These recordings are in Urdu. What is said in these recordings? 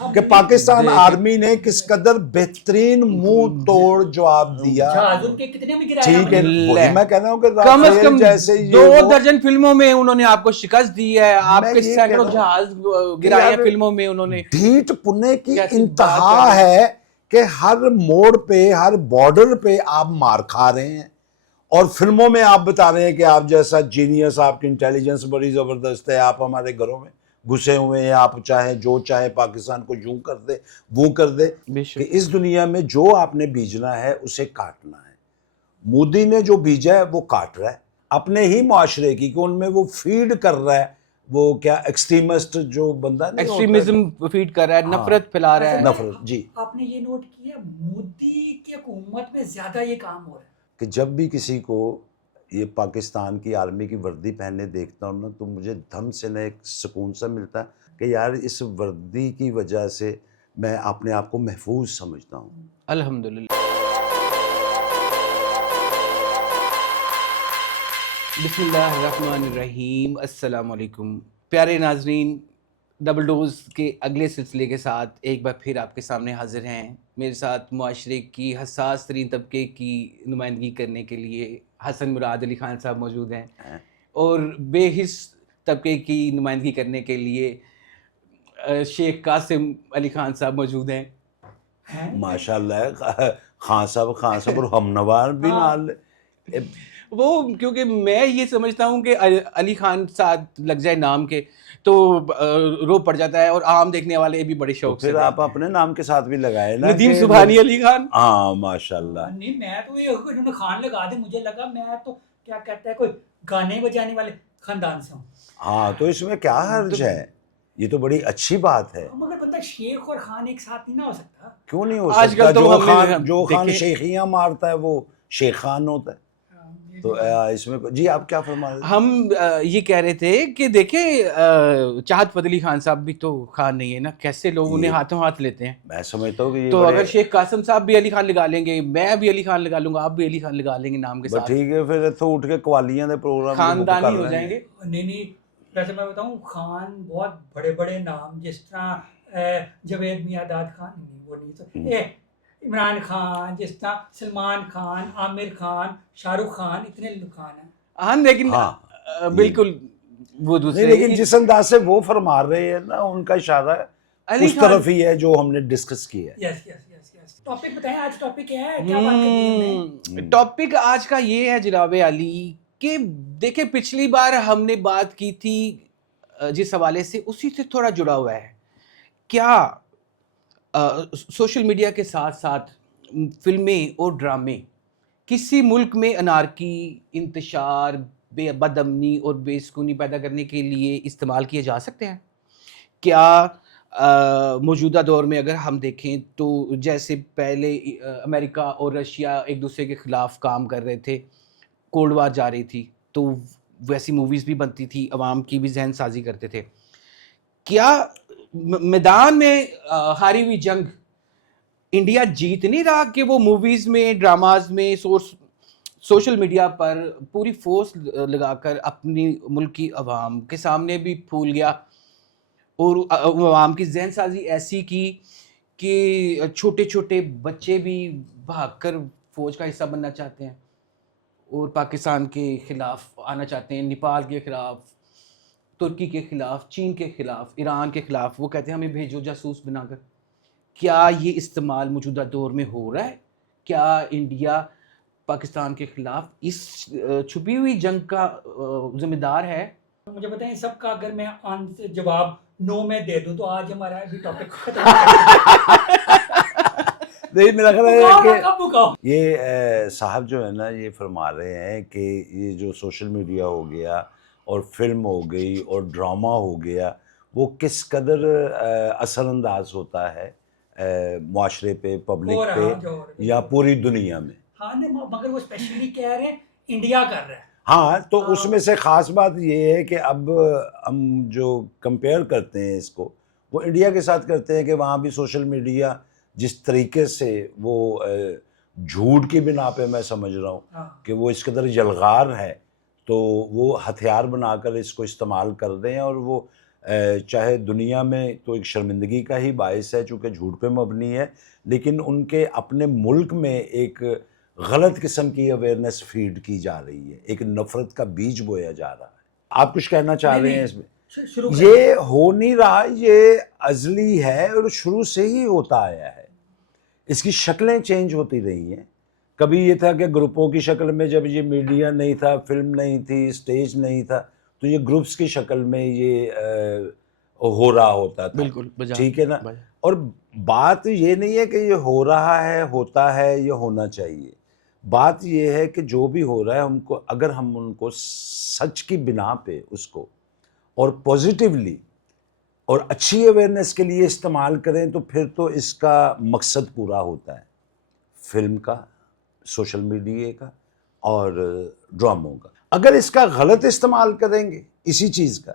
کہ پاکستان آرمی نے کس قدر بہترین منہ توڑ جواب دیا. ٹھیک ہے, وہی میں کہہ رہا ہوں کہ کم از کم جیسے 2 درجن فلموں میں انہوں نے آپ کو شکست دی ہے, آپ کے سینکڑوں جہاز گرائے ہیں فلموں میں انہوں نے. ڈھیٹ پنے کی انتہا ہے کہ ہر موڑ پہ, ہر بارڈر پہ آپ مار کھا رہے ہیں, اور فلموں میں آپ بتا رہے ہیں کہ آپ جیسا جینیس, آپ کی انٹیلیجنس بڑی زبردست ہے, آپ ہمارے گھروں میں گھسے ہوئے ہیں, آپ چاہیں جو چاہیں پاکستان کو یوں کر دے وہ کر دے. کہ اس دنیا میں جو آپ نے بیجنا ہے اسے کاٹنا ہے. مودی نے جو بیجا ہے وہ کاٹ رہا ہے اپنے ہی معاشرے کی, کہ ان میں وہ فیڈ کر رہا ہے, وہ کیا ایکسٹریمسٹ جو بندہ نہیں ہوتا, ایکسٹریمزم فیڈ کر رہا ہے, نفرت پھیلا رہا ہے. نفرت. جی آپ نے یہ نوٹ کیا مودی کی حکومت میں زیادہ یہ کام ہو رہا ہے کہ جب بھی کسی کو یہ پاکستان کی آرمی کی وردی پہننے دیکھتا ہوں نا, تو مجھے دھم سے نہ ایک سکون سا ملتا ہے کہ یار اس وردی کی وجہ سے میں اپنے آپ کو محفوظ سمجھتا ہوں. الحمدللہ. بسم اللہ الرحمن الرحیم. السلام علیکم پیارے ناظرین, ڈبل ڈوز کے اگلے سلسلے کے ساتھ ایک بار پھر آپ کے سامنے حاضر ہیں. میرے ساتھ معاشرے کی حساس ترین طبقے کی نمائندگی کرنے کے لیے حسن مراد علی خان صاحب موجود ہیں, اور بے حس طبقے کی نمائندگی کرنے کے لیے شیخ قاسم علی خان صاحب موجود ہیں. ماشاء اللہ, خان صاحب اور ہم نوار بھی نال. وہ کیونکہ میں یہ سمجھتا ہوں کہ علی خان ساتھ لگ جائے نام کے تو رو پڑ جاتا ہے, اور عام دیکھنے والے بھی بڑے شوق سے. پھر آپ اپنے نام کے ساتھ بھی لگائے نا, ندیم سبحانی علی خان. ہاں ماشاء اللہ. نہیں میں تو یہ خان لگا دے, مجھے لگا میں تو کیا کہتا ہے کوئی گانے بجانے والے خاندان سے ہوں. ہاں تو اس میں کیا حرج ہے, یہ تو بڑی اچھی بات ہے. مگر بندہ شیخ اور خان ایک ساتھ نہیں نہ ہو سکتا. کیوں نہیں ہو آج سکتا؟ کل تو جو خان شیخیاں مارتا ہے وہ شیخ خان ہوتا ہے. تو اس میں جی آپ کیا فرما رہے ہیں؟ ہم یہ کہہ رہے تھے کہ دیکھیں چاہت فتح علی خان صاحب بھی تو خان نہیں ہے نا, کیسے لوگ انہیں ہاتھوں ہاتھ لیتے ہیں. میں سمجھتا ہوں کہ یہ تو اگر شیخ قاسم صاحب بھی علی خان لگا لیں گے, میں بھی علی خان لگا لوں گا, آپ بھی علی خان لگا لیں گے نام کے ساتھ, ٹھیک ہے, پھر تو اٹھ کے قوالیاں دے پروگرام خاندانی ہو جائیں گے. نہیں ویسے میں بتاؤں خان بہت بڑے بڑے نام, جس طرح جاوید میاں-داد خان, وہ نہیں تو عمران خان, جس طرح سلمان خان, عامر خان, شاہ رخ خان, اتنے خان ہیں. ہاں لیکن بالکل وہ دوسرے, لیکن جس انداز سے وہ فرما رہے ہیں نا, ان کا اشارہ اس طرف ہی ہے جو ہم نے ڈسکس کیا ہے. یس یس یس یس. ٹاپک بتائیں, آج ٹاپک کیا ہے, کیا بات کرنی ہے؟ ٹاپک آج کا یہ ہے جناب علی کہ دیکھیں پچھلی بار ہم نے بات کی تھی جس حوالے سے, اسی سے تھوڑا جڑا ہوا ہے. کیا سوشل میڈیا کے ساتھ ساتھ فلمیں اور ڈرامے کسی ملک میں انارکی, انتشار, بد امنی اور بے سکونی پیدا کرنے کے لیے استعمال کیے جا سکتے ہیں؟ کیا موجودہ دور میں اگر ہم دیکھیں تو جیسے پہلے امریکہ اور رشیا ایک دوسرے کے خلاف کام کر رہے تھے, کولڈ وار جا رہی تھی, تو ویسی موویز بھی بنتی تھی, عوام کی بھی ذہن سازی کرتے تھے. کیا میدان میں ہاری ہوئی جنگ انڈیا جیت نہیں رہا کہ وہ موویز میں, ڈراماز میں, سوشل میڈیا پر پوری فورس لگا کر اپنی ملک کی عوام کے سامنے بھی پھول گیا, اور عوام کی ذہن سازی ایسی کی کہ چھوٹے چھوٹے بچے بھی بھاگ کر فوج کا حصہ بننا چاہتے ہیں اور پاکستان کے خلاف آنا چاہتے ہیں, نیپال کے خلاف, ترکی کے خلاف, چین کے خلاف, ایران کے خلاف. وہ کہتے ہیں ہمیں بھیجو جاسوس بنا کر. کیا یہ استعمال موجودہ دور میں ہو رہا ہے؟ کیا انڈیا پاکستان کے خلاف اس چھپی ہوئی جنگ کا ذمہ دار ہے؟ مجھے بتائیں سب کا اگر میں جواب نو میں دے دوں تو آج ہمارا بھی ٹاپک ختم. نہیں, میرا خیال ہے کہ یہ صاحب جو ہے نا, یہ فرما رہے ہیں کہ یہ جو سوشل میڈیا ہو گیا اور فلم ہو گئی اور ڈرامہ ہو گیا, وہ کس قدر اثر انداز ہوتا ہے معاشرے پہ, پبلک پہ, یا پوری دنیا میں. ہاں مگر وہ اسپیشلی کہہ رہے ہیں انڈیا کر رہا ہے. ہاں تو اس میں سے خاص بات یہ ہے کہ اب ہم جو کمپیئر کرتے ہیں اس کو, وہ انڈیا کے ساتھ کرتے ہیں کہ وہاں بھی سوشل میڈیا جس طریقے سے وہ جھوٹ کی بنا پہ, میں سمجھ رہا ہوں کہ وہ اس قدر یلغار ہے, تو وہ ہتھیار بنا کر اس کو استعمال کر دیں, اور وہ چاہے دنیا میں تو ایک شرمندگی کا ہی باعث ہے چونکہ جھوٹ پہ مبنی ہے، لیکن ان کے اپنے ملک میں ایک غلط قسم کی اویئرنیس فیڈ کی جا رہی ہے، ایک نفرت کا بیج بویا جا رہا ہے۔ آپ کچھ کہنا چاہ رہے ہیں اس میں؟ شروع یہ ہو نہیں رہا، یہ ازلی ہے اور شروع سے ہی ہوتا آیا ہے۔ اس کی شکلیں چینج ہوتی رہی ہیں۔ کبھی یہ تھا کہ گروپوں کی شکل میں، جب یہ میڈیا نہیں تھا، فلم نہیں تھی، اسٹیج نہیں تھا، تو یہ گروپس کی شکل میں یہ ہو رہا ہوتا تھا، بالکل ٹھیک ہے نا؟ اور بات یہ نہیں ہے کہ یہ ہو رہا ہے، ہوتا ہے، یہ ہونا چاہیے۔ بات یہ ہے کہ جو بھی ہو رہا ہے ہم کو، اگر ہم ان کو سچ کی بنا پہ اس کو اور پازیٹیولی اور اچھی اویئرنیس کے لیے استعمال کریں تو پھر تو اس کا مقصد پورا ہوتا ہے، فلم کا، سوشل میڈیا کا اور ڈراموں کا۔ اگر اس کا غلط استعمال کریں گے اسی چیز کا،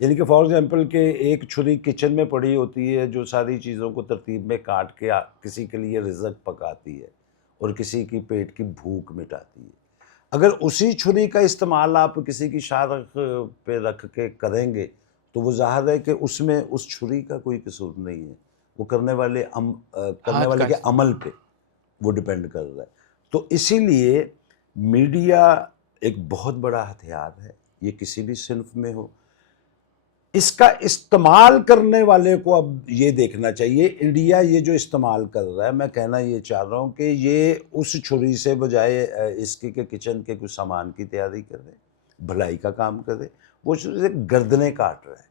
یعنی کہ فار ایگزامپل کہ ایک چھری کچن میں پڑی ہوتی ہے جو ساری چیزوں کو ترتیب میں کاٹ کے کسی کے لیے رزق پکاتی ہے اور کسی کی پیٹ کی بھوک مٹاتی ہے، اگر اسی چھری کا استعمال آپ کسی کی شارخ پہ رکھ کے کریں گے تو وہ ظاہر ہے کہ اس میں اس چھری کا کوئی قصور نہیں ہے، وہ کرنے والے کے عمل پہ وہ ڈیپینڈ کر رہا ہے۔ تو اسی لیے میڈیا ایک بہت بڑا ہتھیار ہے، یہ کسی بھی صنف میں ہو۔ اس کا استعمال کرنے والے کو اب یہ دیکھنا چاہیے، انڈیا یہ جو استعمال کر رہا ہے، میں کہنا یہ چاہ رہا ہوں کہ یہ اس چھری سے بجائے اس کی کہ کچن کے کچھ سامان کی تیاری کرے، بھلائی کا کام کرے، وہ چھری سے گردنیں کاٹ رہا ہے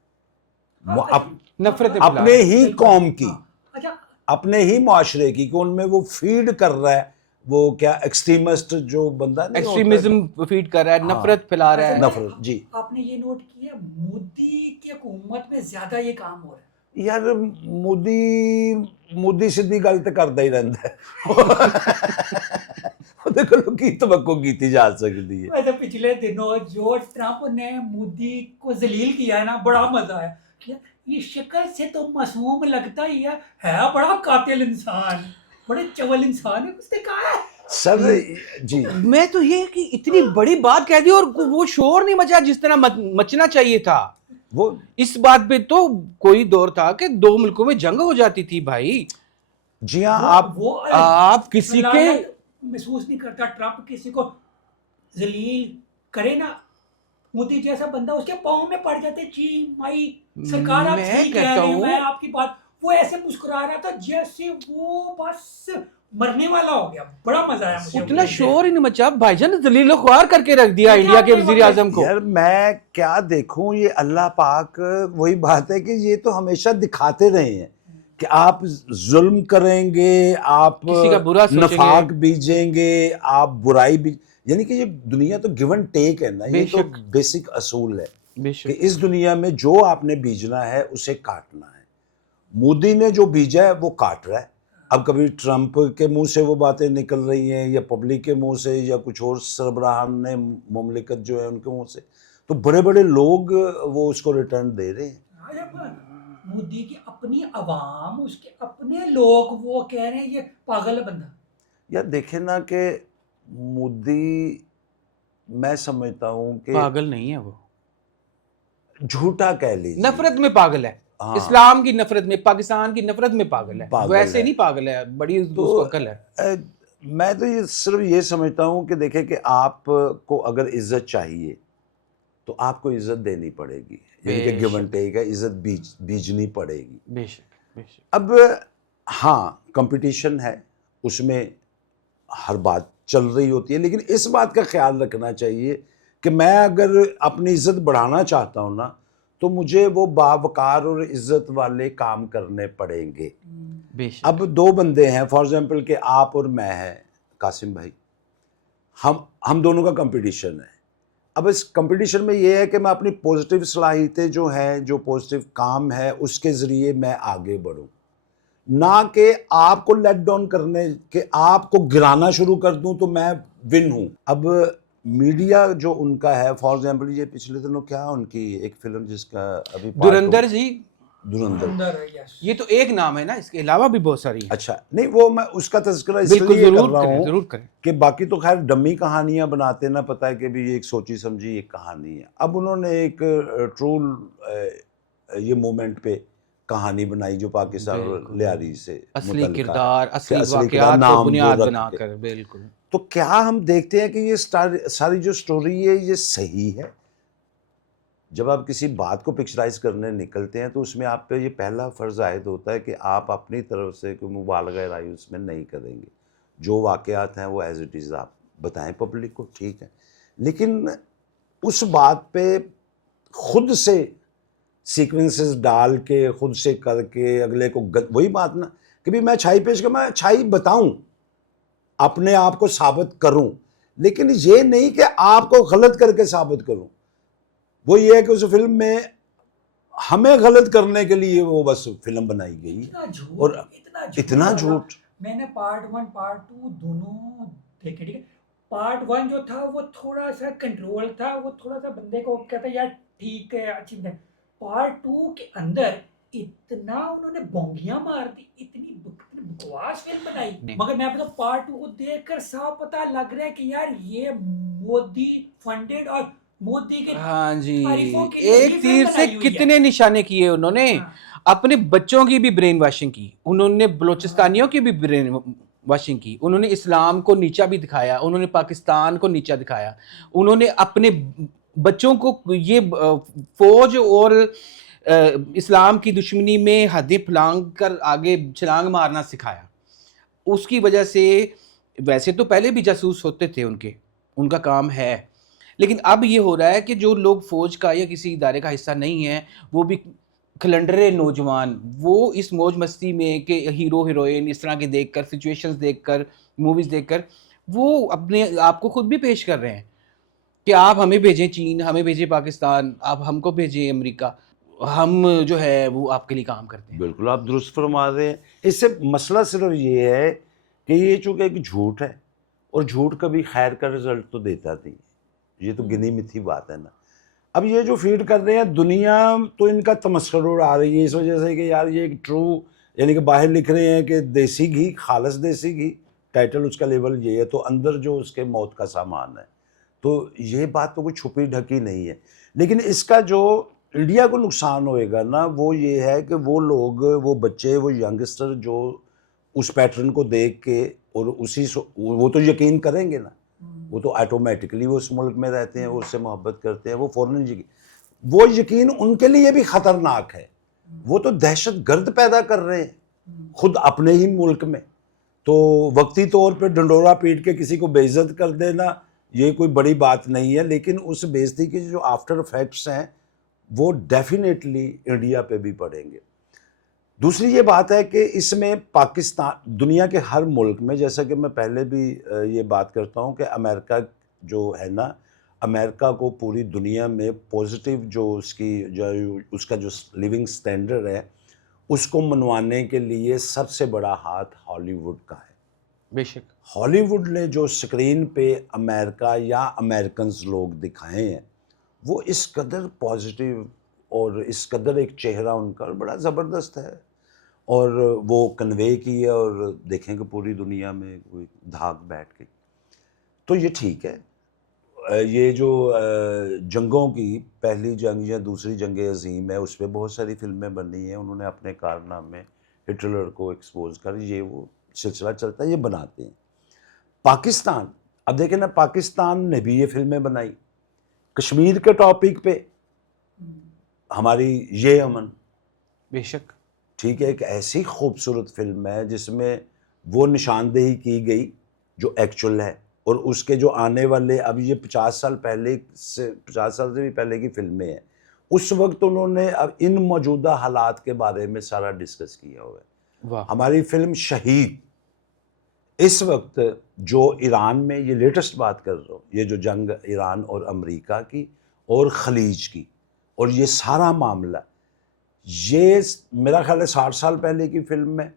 نفرت اپنے ہی قوم کی، اچھا اپنے ہی معاشرے کی، کہ ان میں وہ فیڈ کر رہا ہے، وہ کیا ایکسٹریمسٹ جو بندہ نہیں ہوتا، ایکسٹریمزم فیڈ کر رہا ہے، نفرت پھیلا رہا ہے۔ نفرت۔ جی آپ نے یہ نوٹ کیا مودی کی حکومت میں زیادہ یہ کام ہو رہا ہے؟ یار مودی سیدھی گل تے کردا ہی رہندا ہے، دیکھو لوگ کی توقع کیتی جا سکتی ہے۔ ویسے پچھلے دنوں جو ٹرمپ نے مودی کو ذلیل کیا ہے نا، بڑا مزہ آیا۔ یہ شکل سے تو معصوم لگتا ہی ہے بڑا قاتل انسان، بڑے چول انسان ہے، اس نے کہا ہے سر جی میں تو یہ کہ اتنی بڑی بات کہہ دی اور وہ شور نہیں مچا جس طرح مچنا چاہیے تھا۔ وہ اس بات پہ تو کوئی دور تھا کہ دو ملکوں میں جنگ ہو جاتی تھی بھائی۔ جی ہاں، آپ کسی کے ضلالت محسوس نہیں کرتا، ٹرمپ کسی کو ذلیل کرے نا، مودی جیسا بندہ اس کے پاؤں میں پڑ جاتے، جی مائی سرکار آپ صحیح کہہ رہے ہیں، میں آپ کی بات، وہ ایسے مسکرا رہا تھا جیسے وہ بس مرنے والا ہو گیا۔ بڑا مزہ آیا مجھے، اتنا شور ہی نہیں مچا بھائی جان، ذلیل و خوار کر کے رکھ دیا انڈیا کے وزیر اعظم کو۔ یار میں کیا دیکھوں، یہ اللہ پاک وہی بات ہے کہ یہ تو ہمیشہ دکھاتے رہے ہیں کہ آپ ظلم کریں گے، آپ کسی کا برا سوچیں گے، نفاق بیجیں گے، آپ برائی بھی، یعنی کہ یہ دنیا تو گیو اینڈ ٹیک ہے نا، یہ تو بیسک اصول ہے کہ اس دنیا میں جو آپ نے بیجنا ہے اسے کاٹنا ہے۔ مودی نے جو بیجا ہے وہ کاٹ رہا ہے۔ اب کبھی ٹرمپ کے منہ سے وہ باتیں نکل رہی ہیں یا پبلک کے منہ سے یا کچھ اور سربراہان نے مملکت جو ہے ان کے منہ سے، تو بڑے بڑے لوگ وہ اس کو ریٹرن دے رہے ہیں۔ مودی کی اپنی عوام، اس کے اپنے لوگ وہ کہہ رہے ہیں یہ پاگل ہے بندہ۔ یار دیکھیں نا کہ مودی، میں سمجھتا ہوں کہ پاگل نہیں ہے، وہ جھوٹا کہہ لیجیے، نفرت میں پاگل ہے، اسلام کی نفرت میں، پاکستان کی نفرت میں پاگل ہے، ویسے نہیں پاگل ہے، بڑی اس کو عقل ہے۔ میں تو یہ صرف یہ سمجھتا ہوں کہ دیکھیں کہ آپ کو اگر عزت چاہیے تو آپ کو عزت دینی پڑے گی، یعنی کہ گیو اینڈ ٹیک ہے، عزت بیجنی پڑے گی۔ بے شک بے شک۔ اب ہاں کمپٹیشن ہے، اس میں ہر بات چل رہی ہوتی ہے، لیکن اس بات کا خیال رکھنا چاہیے کہ میں اگر اپنی عزت بڑھانا چاہتا ہوں نا تو مجھے وہ باوقار اور عزت والے کام کرنے پڑیں گے۔ اب دو بندے ہیں فار ایگزامپل کہ آپ اور میں ہیں، قاسم بھائی، ہم دونوں کا کمپٹیشن ہے۔ اب اس کمپٹیشن میں یہ ہے کہ میں اپنی پوزیٹیو صلاحیتیں جو ہیں، جو پوزیٹیو کام ہے، اس کے ذریعے میں آگے بڑھوں، نہ کہ آپ کو لیٹ ڈاؤن کرنے، کہ آپ کو گرانا شروع کر دوں تو میں ون ہوں۔ اب میڈیا جو ان کا ہے، فار ایگزامپل یہ پچھلے دنوں کیا ان کی ایک فلم جس کا ابھی دھرندر جی، دھرندر، یہ تو ایک نام ہے نا، اس کے علاوہ بھی بہت ساری ہیں۔ اچھا نہیں، وہ میں اس کا تذکرہ اس لیے کر رہا ہوں ضرور کریں کہ باقی تو خیر ڈمی کہانیاں بناتے نا، پتہ ہے کہ بھی یہ ایک سوچی سمجھی ایک کہانی ہے۔ اب انہوں نے ایک ٹرو یہ مومنٹ پہ کہانی بنائی جو پاکستان اور بالکل۔ لیاری سے اصلی متعلقہ ہے، کردار، کہ اصلی اصلی کردار واقعات کو نام بنیاد وہ رکھ بنا کے۔ کر، بالکل۔ تو کیا ہم دیکھتے ہیں کہ یہ ساری جو سٹوری ہے یہ صحیح ہے؟ جب آپ کسی بات کو پکچرائز کرنے نکلتے ہیں تو اس میں آپ پہ یہ پہلا فرض عائد ہوتا ہے کہ آپ اپنی طرف سے کوئی مبالغہ رائی اس میں نہیں کریں گے، جو واقعات ہیں وہ ایز اٹ از آپ بتائیں پبلک کو، ٹھیک ہے، لیکن اس بات پہ خود سے سیکوینسز ڈال کے خود سے کر کے اگلے کو وہی بات نا کہ بھی میں اچھائی پیش کروں، میں اچھائی بتاؤں، اپنے آپ کو ثابت کروں، لیکن یہ نہیں کہ آپ کو غلط کر کے ثابت کروں۔ وہ یہ ہے کہ اس فلم میں ہمیں غلط کرنے کے لیے وہ بس فلم بنائی گئی اتنا جھوٹ، اور اتنا والا۔ جھوٹ۔ میں نے پارٹ 1 پارٹ 2 دونوں دیکھے، ٹھیک ہے۔ پارٹ 1 جو تھا وہ تھوڑا سا کنٹرول تھا، وہ تھوڑا سا بندے کو کہتا ہے یار ٹھیک ہے اچھی بات ہے۔ پارٹ 2 کے اندر اتنا انہوں نے بونگیاں مار دی، اتنی بکواس فلم بنائی، مگر میں آپ کو پارٹ 2 کو دیکھ کر صاف پتہ لگ رہا ہے کہ یار یہ مودی فنڈیڈ اور مودی کے ہاں جی، تعریفوں کے لیے ایک یہ فلم تیر سے بنائی ہوئی ہے۔ کتنے نشانے کیے انہوں نے، اپنے بچوں کی بھی برین واشنگ کی، انہوں نے بلوچستانیوں کی بھی برین واشنگ کی، انہوں نے اسلام کو نیچا بھی دکھایا، انہوں نے پاکستان کو نیچا دکھایا، انہوں نے اپنے بچوں کو یہ فوج اور اسلام کی دشمنی میں حدیں پھلانگ کر آگے چھلانگ مارنا سکھایا۔ اس کی وجہ سے ویسے تو پہلے بھی جاسوس ہوتے تھے ان کا کام ہے، لیکن اب یہ ہو رہا ہے کہ جو لوگ فوج کا یا کسی ادارے کا حصہ نہیں ہیں وہ بھی کھلنڈرے نوجوان، وہ اس موج مستی میں کہ ہیرو ہیروئن اس طرح کے دیکھ کر، سچویشنز دیکھ کر، موویز دیکھ کر، وہ اپنے آپ کو خود بھی پیش کر رہے ہیں کہ آپ ہمیں بھیجیں چین، ہمیں بھیجیں پاکستان، آپ ہم کو بھیجیں امریکہ، ہم جو ہے وہ آپ کے لیے کام کرتے ہیں۔ بالکل آپ درست فرما رہے ہیں۔ اس سے مسئلہ صرف یہ ہے کہ یہ چونکہ ایک جھوٹ ہے، اور جھوٹ کبھی خیر کا رزلٹ تو دیتا نہیں، یہ تو گنی متھی بات ہے نا۔ اب یہ جو فیڈ کر رہے ہیں دنیا تو ان کا تمسخر اڑا رہی ہے اس وجہ سے کہ یار یہ ایک ٹرو، یعنی کہ باہر لکھ رہے ہیں کہ دیسی گھی، خالص دیسی گھی، ٹائٹل اس کا لیول یہ ہے، تو اندر جو اس کے موت کا سامان ہے، تو یہ بات تو کوئی چھپی ڈھکی نہیں ہے۔ لیکن اس کا جو انڈیا کو نقصان ہوئے گا نا وہ یہ ہے کہ وہ لوگ، وہ بچے، وہ ینگسٹر جو اس پیٹرن کو دیکھ کے اور وہ تو یقین کریں گے نا، وہ تو آٹومیٹکلی وہ اس ملک میں رہتے ہیں، وہ اس سے محبت کرتے ہیں، وہ فوراً وہ یقین ان کے لیے بھی خطرناک ہے، وہ تو دہشت گرد پیدا کر رہے ہیں خود اپنے ہی ملک میں۔ تو وقتی طور پہ ڈنڈورا پیٹ کے کسی کو بے عزت کر دینا یہ کوئی بڑی بات نہیں ہے، لیکن اس بے عزتی کے جو آفٹر افیکٹس ہیں وہ ڈیفینیٹلی انڈیا پہ بھی پڑیں گے۔ دوسری یہ بات ہے کہ اس میں پاکستان، دنیا کے ہر ملک میں، جیسا کہ میں پہلے بھی یہ بات کرتا ہوں کہ امریکہ جو ہے نا، امریکہ کو پوری دنیا میں پوزیٹیو جو اس کا جو لیونگ سٹینڈرڈ ہے اس کو منوانے کے لیے سب سے بڑا ہاتھ ہالی ووڈ کا ہے۔ بے شک ہالی ووڈ نے جو سکرین پہ امریکہ یا امریکنز لوگ دکھائے ہیں وہ اس قدر پازیٹیو اور اس قدر ایک چہرہ ان کا بڑا زبردست ہے، اور وہ کنوے کی ہے، اور دیکھیں کہ پوری دنیا میں کوئی دھاک بیٹھ گئی۔ تو یہ ٹھیک ہے۔ یہ جو جنگوں کی پہلی جنگ یا دوسری جنگ عظیم ہے اس پہ بہت ساری فلمیں بنی ہیں، انہوں نے اپنے کارنامے ہٹلر کو ایکسپوز کر، یہ وہ سلسلہ چلتا ہے، یہ بناتے ہیں۔ پاکستان، اب دیکھیں نا، پاکستان نے بھی یہ فلمیں بنائی کشمیر کے ٹاپک پہ، ہماری یہ امن، بے شک ٹھیک ہے، ایک ایسی خوبصورت فلم ہے جس میں وہ نشاندہی کی گئی جو ایکچول ہے، اور اس کے جو آنے والے، اب یہ 50 سال سے بھی پہلے کی فلمیں ہیں، اس وقت انہوں نے اب ان موجودہ حالات کے بارے میں سارا ڈسکس کیا ہوا ہے۔ واہ، ہماری فلم شہید اس وقت جو ایران میں، یہ لیٹسٹ بات کر رہا ہوں، یہ جو جنگ ایران اور امریکہ کی اور خلیج کی اور یہ سارا معاملہ، یہ میرا خیال ہے 60 سال پہلے کی فلم ہے،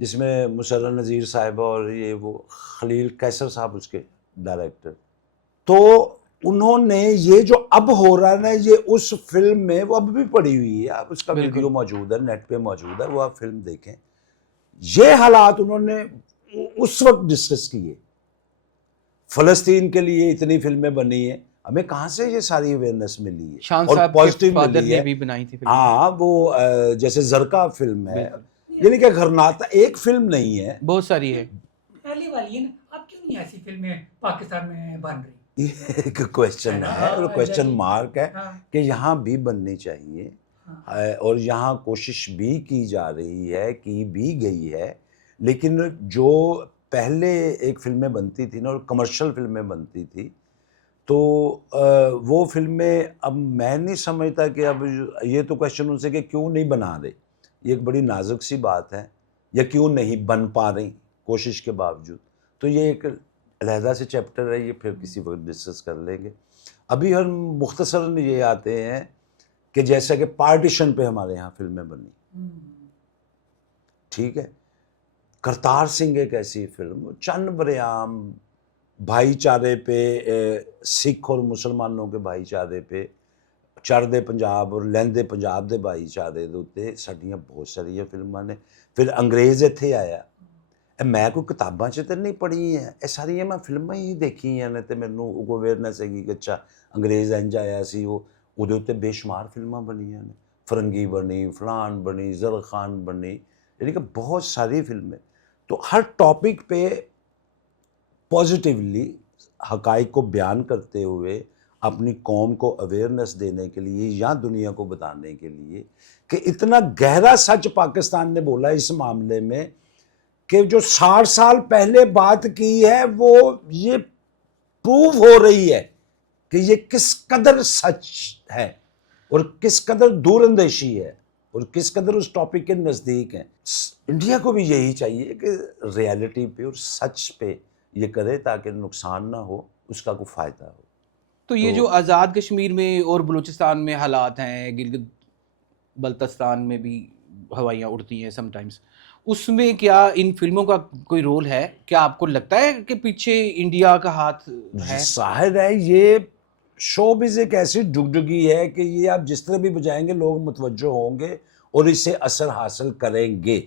جس میں مسرت نذیر صاحبہ اور یہ وہ خلیل قیصر صاحب اس کے ڈائریکٹر، تو انہوں نے یہ جو اب ہو رہا ہے نا، یہ اس فلم میں وہ اب بھی پڑی ہوئی ہے، آپ اس کا بالکل۔ ویڈیو موجود ہے، نیٹ پہ موجود ہے، وہ آپ فلم دیکھیں۔ یہ حالات انہوں نے اس وقت ڈسکس کیے۔ فلسطین کے لیے اتنی فلمیں بنی ہیں، ہمیں کہاں سے یہ ساری اویئرنیس ملی ہے شان اور صاحب کے پازیٹیو فادر ملی نے ہے. بھی بنائی تھی فلم. ہاں وہ جیسے زرقا فلم ہے, بالکل. یعنی کہ گھرناتا ایک فلم نہیں ہے, بہت ساری ہے. پہلی والی ہے نا, اب کیوں نہیں ایسی فلمیں پاکستان میں بن رہی؟ یہ ایک کویشچن ہے اور کویشچن مارک ہے کہ یہاں بھی بننی چاہیے اور یہاں کوشش بھی کی جا رہی ہے, کی بھی گئی ہے, لیکن جو پہلے ایک فلمیں بنتی تھی نا اور کمرشل فلمیں بنتی تھی تو وہ فلمیں اب میں نہیں سمجھتا کہ اب یہ تو کویشچن ان سے کہ کیوں نہیں بنا رہے, یہ ایک بڑی نازک سی بات ہے, یا کیوں نہیں بن پا رہی کوشش کے باوجود. تو یہ ایک علیحدہ سے چیپٹر ہے, یہ پھر کسی وقت ڈسکس کر لیں گے. ابھی ہم مختصراً یہ آتے ہیں کہ جیسا کہ پارٹیشن پہ ہمارے یہاں فلمیں بنی, ٹھیک ہے, کرتار سنگھ ایک ایسی فلم چند بریام بھائی چارے پہ, سکھ اور مسلمانوں کے بھائی چارے پہ, چڑھدے پنجاب اور لہندے پنجاب دے بھائی چارے دے اتنے ساڈیاں بہت ساری فلماں نے. پھر انگریز اتھے آیا, میں کوئی کتاباں چ تے نہیں پڑھی ہیں, یہ ساری میں فلماں ہی دیکھی ہیں تے مینوں اویئرنیس ہے کہ اچھا انگریز انج آیا سی, وہ ਉਹਦੇ ਉੱਤੇ بے فلماں بنیاں نے, فرنگی بنی, فلان بنی, زر خان بنی, یعنی کہ بہت ساری فلمیں. تو ہر ٹاپک پہ پازیٹیولی حقائق کو بیان کرتے ہوئے اپنی قوم کو اویئرنیس دینے کے لیے یا دنیا کو بتانے کے لیے کہ اتنا گہرا سچ پاکستان نے بولا اس معاملے میں کہ جو 60 سال پہلے بات کی ہے وہ یہ پروو ہو رہی ہے کہ یہ کس قدر سچ ہے اور کس قدر دور اندیشی ہے اور کس قدر اس ٹاپک کے نزدیک ہیں. انڈیا کو بھی یہی چاہیے کہ ریالٹی پہ اور سچ پہ یہ کرے تاکہ نقصان نہ ہو, اس کا کوئی فائدہ ہو. تو یہ جو آزاد کشمیر میں اور بلوچستان میں حالات ہیں, گلگت بلتستان میں بھی ہوائیاں اڑتی ہیں سم ٹائمز, اس میں کیا ان فلموں کا کوئی رول ہے؟ کیا آپ کو لگتا ہے کہ پیچھے انڈیا کا ہاتھ ہے؟ ظاہر ہے یہ شوبز ایک ایسی ڈگڈگی ہے کہ یہ آپ جس طرح بھی بجائیں گے لوگ متوجہ ہوں گے اور اس سے اثر حاصل کریں گے.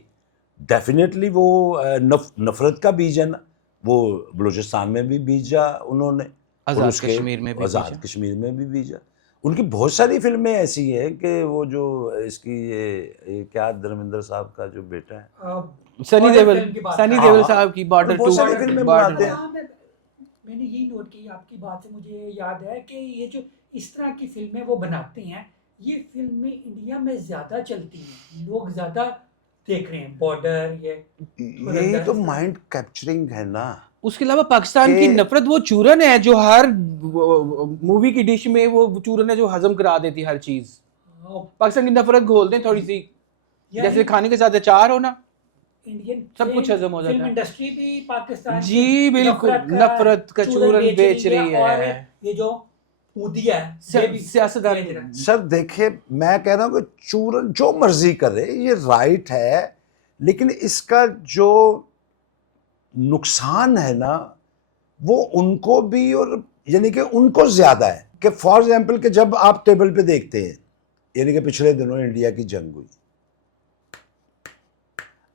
ڈیفینیٹلی وہ نفرت کا بیج ہے نا, وہ بلوچستان میں بھی بیجا انہوں نے, اور اس کے آزاد کشمیر میں بھی بیجا. ان کی بہت ساری فلمیں ایسی ہیں کہ وہ جو اس کی یہ کیا دھرمیندر صاحب کا جو بیٹا ہے سنی دیول صاحب کی بارڈر بہت ساری فلمیں بناتے ہیں. میں نے یہی نوٹ کی آپ کی بات سے, مجھے یاد ہے کہ یہ جو اس طرح کی فلمیں وہ بناتے ہیں, یہ فلمیں انڈیا میں زیادہ چلتی ہیں, لوگ زیادہ دیکھ رہے ہیں. بارڈر یہی تو مائنڈ کیپچرنگ ہے نا. اس کے علاوہ پاکستان کی نفرت وہ چورن ہے جو ہر مووی کی ڈش میں وہ چورن ہے جو ہضم کرا دیتی ہر چیز. پاکستان کی نفرت گھول دیں تھوڑی سی, جیسے کھانے کے ساتھ اچار ہو نا, انڈین سب کچھ ہضم ہو جاتا ہے. فلم انڈسٹری بھی پاکستان جی بالکل نفرت کا چورن بیچ رہی ہے. یہ جو مودی ہے سیاستدان. سر دیکھیں میں کہہ رہا ہوں کہ چورن جو مرضی کرے یہ رائٹ ہے, لیکن اس کا جو نقصان ہے نا وہ ان کو بھی اور یعنی کہ ان کو زیادہ ہے. کہ فار ایگزامپل کہ جب آپ ٹیبل پہ دیکھتے ہیں, یعنی کہ پچھلے دنوں انڈیا کی جنگ ہوئی,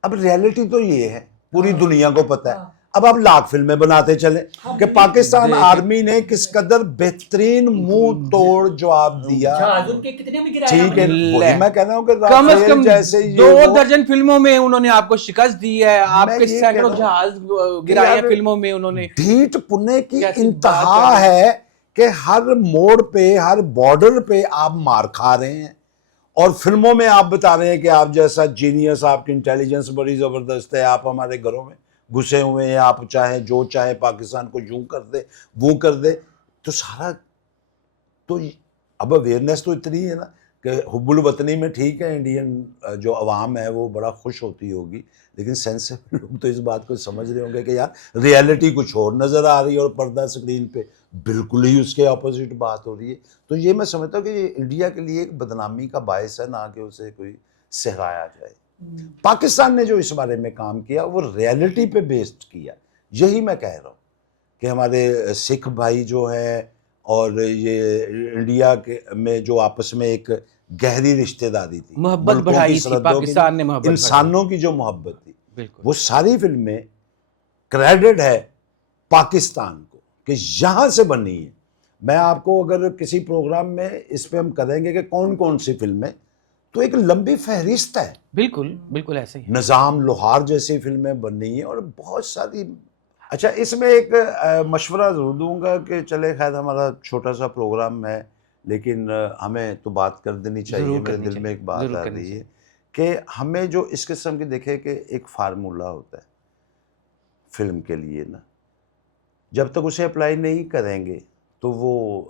اب ریالٹی تو یہ ہے پوری دنیا کو پتہ ہے, اب آپ لاکھ فلمیں بناتے چلیں کہ پاکستان آرمی نے کس قدر بہترین منہ توڑ جواب دیا. ٹھیک ہے, وہی میں کہہ رہا ہوں کہ کم از کم جیسے 2 درجن فلموں میں انہوں نے آپ کو شکست دی ہے, آپ کے سینکڑوں جہاز گرائے ہیں فلموں میں انہوں نے. ڈھیٹ پنے کی انتہا ہے کہ ہر موڑ پہ ہر بارڈر پہ آپ مار کھا رہے ہیں اور فلموں میں آپ بتا رہے ہیں کہ آپ جیسا جینیس, آپ کی انٹیلیجنس بڑی زبردست ہے, آپ ہمارے گھروں میں گھسے ہوئے ہیں, آپ چاہیں جو چاہیں پاکستان کو یوں کر دے وہ کر دے. تو سارا تو اب اویئرنیس تو اتنی ہے نا کہ حب الوطنی میں ٹھیک ہے انڈین جو عوام ہے وہ بڑا خوش ہوتی ہوگی, لیکن سینسیبل لوگ تو اس بات کو سمجھ رہے ہوں گے کہ یار ریالٹی کچھ اور نظر آ رہی ہے اور پردہ اسکرین پہ بالکل ہی اس کے اپوزٹ بات ہو رہی ہے. تو یہ میں سمجھتا ہوں کہ یہ انڈیا کے لیے ایک بدنامی کا باعث ہے, نہ کہ اسے کوئی سہرایا جائے. پاکستان نے جو اس بارے میں کام کیا وہ ریالٹی پہ بیسڈ کیا. یہی میں کہہ رہا ہوں کہ ہمارے سکھ بھائی جو ہیں اور یہ انڈیا کے میں جو آپس میں ایک گہری رشتہ داری تھی, محبت بڑھائی تھی پاکستان نے, محبت انسانوں کی جو محبت تھی, وہ ساری فلمیں کریڈٹ ہے پاکستان کو کہ یہاں سے بنی ہے. میں آپ کو اگر کسی پروگرام میں اس پہ ہم کریں گے کہ کون کون سی فلمیں، تو ایک لمبی فہرست ہے. بالکل بالکل ایسے ہی. نظام لوہار جیسی فلمیں بننی ہیں اور بہت ساری. اچھا اس میں ایک مشورہ ضرور دوں گا کہ چلے خیر ہمارا چھوٹا سا پروگرام ہے لیکن ہمیں تو بات کر دینی چاہیے. ضرور میرے کرنی دل چاہیے، میں ایک بات ضرور آ کرنی رہی ہے چاہیے. کہ ہمیں جو اس قسم کی دیکھے کہ ایک فارمولہ ہوتا ہے فلم کے لیے نا، جب تک اسے اپلائی نہیں کریں گے تو وہ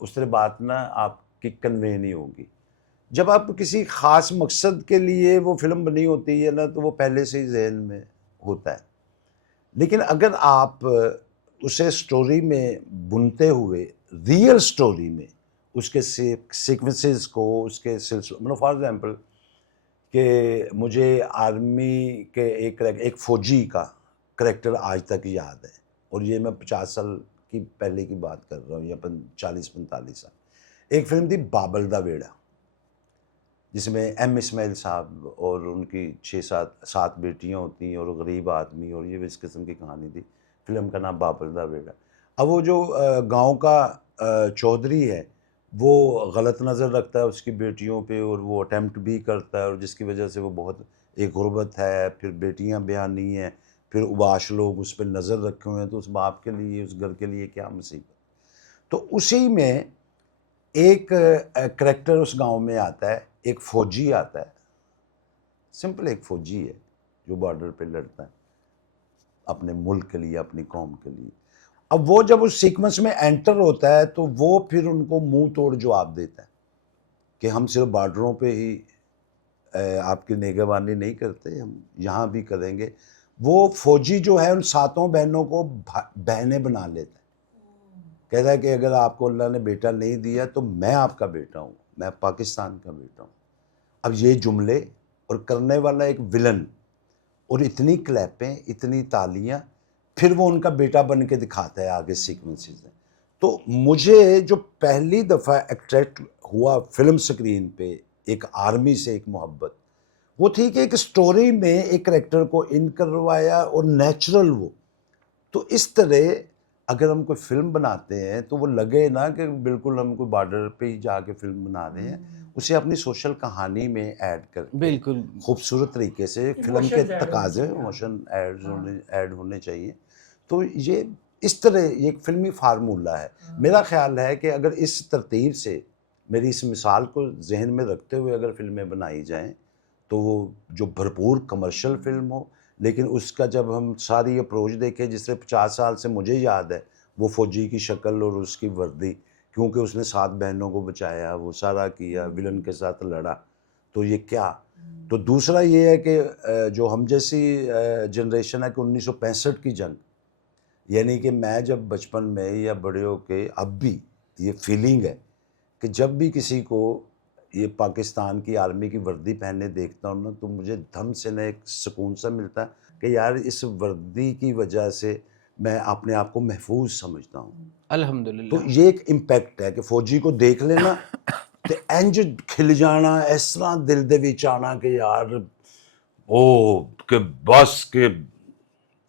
اس طرح بات نا آپ کی کنوے نہیں ہوگی. جب آپ کسی خاص مقصد کے لیے وہ فلم بنی ہوتی ہے نا تو وہ پہلے سے ہی ذہن میں ہوتا ہے. لیکن اگر آپ اسے سٹوری میں بنتے ہوئے ریئل سٹوری میں اس کے سیکوینسز کو، اس کے سلسلوں، فار ایگزامپل کہ مجھے آرمی کے ایک فوجی کا کریکٹر آج تک یاد ہے، اور یہ میں 50 سال کی پہلے کی بات کر رہا ہوں یا 40-45 سال. ایک فلم تھی بابل دا ویڑا، جس میں ایم اسماعیل صاحب اور ان کی 6-7 بیٹیاں ہوتی ہیں اور غریب آدمی، اور یہ اس قسم کی کہانی تھی. فلم کا نام بابل دا ویڑا. اب وہ جو گاؤں کا چودھری ہے وہ غلط نظر رکھتا ہے اس کی بیٹیوں پہ، اور وہ اٹیمپٹ بھی کرتا ہے، اور جس کی وجہ سے وہ بہت ایک غربت ہے. پھر بیٹیاں بیاہ نہیں ہیں، پھر اوباش لوگ اس پہ نظر رکھے ہوئے ہیں، تو اس باپ کے لیے، اس گھر کے لیے کیا مصیبت. تو اسی میں ایک کریکٹر اس گاؤں میں آتا ہے، ایک فوجی آتا ہے، سمپل ایک فوجی ہے جو بارڈر پہ لڑتا ہے اپنے ملک کے لیے، اپنی قوم کے لیے. اب وہ جب اس سیکوینس میں انٹر ہوتا ہے تو وہ پھر ان کو منہ توڑ جواب دیتا ہے کہ ہم صرف بارڈروں پہ ہی آپ کی نگہبانی نہیں کرتے، ہم یہاں بھی کریں گے. وہ فوجی جو ہے ان 7 بہنوں کو بہنیں بنا لیتا ہے. کہتا ہے کہ اگر آپ کو اللہ نے بیٹا نہیں دیا تو میں آپ کا بیٹا ہوں، میں پاکستان کا بیٹا ہوں. اب یہ جملے اور کرنے والا ایک ولن، اور اتنی کلیپیں، اتنی تالیاں، پھر وہ ان کا بیٹا بن کے دکھاتا ہے آگے سیکوینسز میں. تو مجھے جو پہلی دفعہ ایکٹریکٹ ہوا فلم سکرین پہ ایک آرمی سے ایک محبت، وہ تھی کہ ایک سٹوری میں ایک کریکٹر کو ان کروایا اور نیچرل وہ. تو اس طرح اگر ہم کوئی فلم بناتے ہیں تو وہ لگے نا کہ بالکل ہم کوئی بارڈر پہ ہی جا کے فلم بنا رہے ہیں، اسے اپنی سوشل کہانی میں ایڈ کر کے بالکل خوبصورت طریقے سے فلم کے تقاضے ایموشن ایڈ ہونے چاہیے. تو یہ اس طرح یہ ایک فلمی فارمولہ ہے. میرا خیال ہے کہ اگر اس ترتیب سے میری اس مثال کو ذہن میں رکھتے ہوئے اگر فلمیں بنائی جائیں تو وہ جو بھرپور کمرشل فلم ہو، لیکن اس کا جب ہم ساری اپروچ دیکھیں، جس طرح 50 سال سے مجھے یاد ہے وہ فوجی کی شکل اور اس کی وردی، کیونکہ اس نے 7 بہنوں کو بچایا، وہ سارا کیا، ولن کے ساتھ لڑا، تو یہ کیا. تو دوسرا یہ ہے کہ جو ہم جیسی جنریشن ہے کہ 1965 کی جنگ، یعنی کہ میں جب بچپن میں یا بڑے ہو کے اب بھی یہ فیلنگ ہے کہ جب بھی کسی کو یہ پاکستان کی آرمی کی وردی پہننے دیکھتا ہوں نا تو مجھے دھم سے نہ ایک سکون سا ملتا ہے کہ یار اس وردی کی وجہ سے میں اپنے آپ کو محفوظ سمجھتا ہوں. الحمدللہ. تو یہ ایک امپیکٹ ہے کہ فوجی کو دیکھ لینا تو انج کھل جانا، اس طرح دل دے وچ آنا کہ یار او کہ بس کہ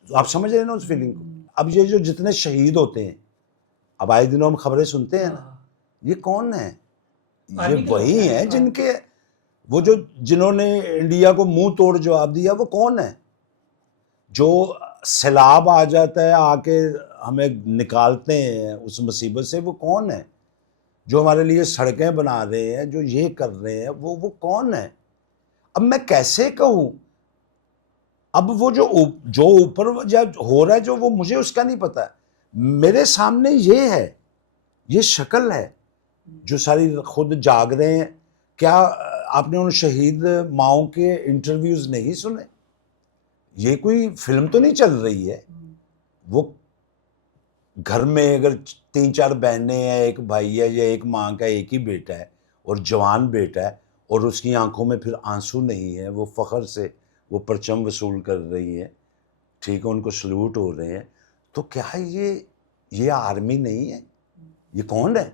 آپ سمجھ رہے ہیں نا اس فیلنگ کو. اب یہ جو جتنے شہید ہوتے ہیں، اب آئے دنوں ہم خبریں سنتے ہیں نا، یہ کون ہیں؟ یہ وہی ہیں جن کے وہ جو جنہوں نے انڈیا کو منہ توڑ جواب دیا. وہ کون ہیں؟ جو سیلاب آ جاتا ہے آ کے ہمیں نکالتے ہیں اس مصیبت سے، وہ کون ہیں؟ جو ہمارے لیے سڑکیں بنا رہے ہیں، جو یہ کر رہے ہیں، وہ کون ہیں؟ اب میں کیسے کہوں؟ اب وہ جو اوپر ہو رہا ہے جو وہ مجھے اس کا نہیں پتا. میرے سامنے یہ ہے، یہ شکل ہے جو ساری خود جاگ رہے ہیں. کیا آپ نے ان شہید ماؤں کے انٹرویوز نہیں سنے؟ یہ کوئی فلم تو نہیں چل رہی ہے. وہ گھر میں اگر 3-4 بہنیں ہیں، ایک بھائی ہے، یا ایک ماں کا ایک ہی بیٹا ہے اور جوان بیٹا ہے، اور اس کی آنکھوں میں پھر آنسو نہیں ہے، وہ فخر سے وہ پرچم وصول کر رہی ہیں، ٹھیک ہے، ان کو سلوٹ ہو رہے ہیں. تو کیا یہ آرمی نہیں ہے؟ یہ کون ہے؟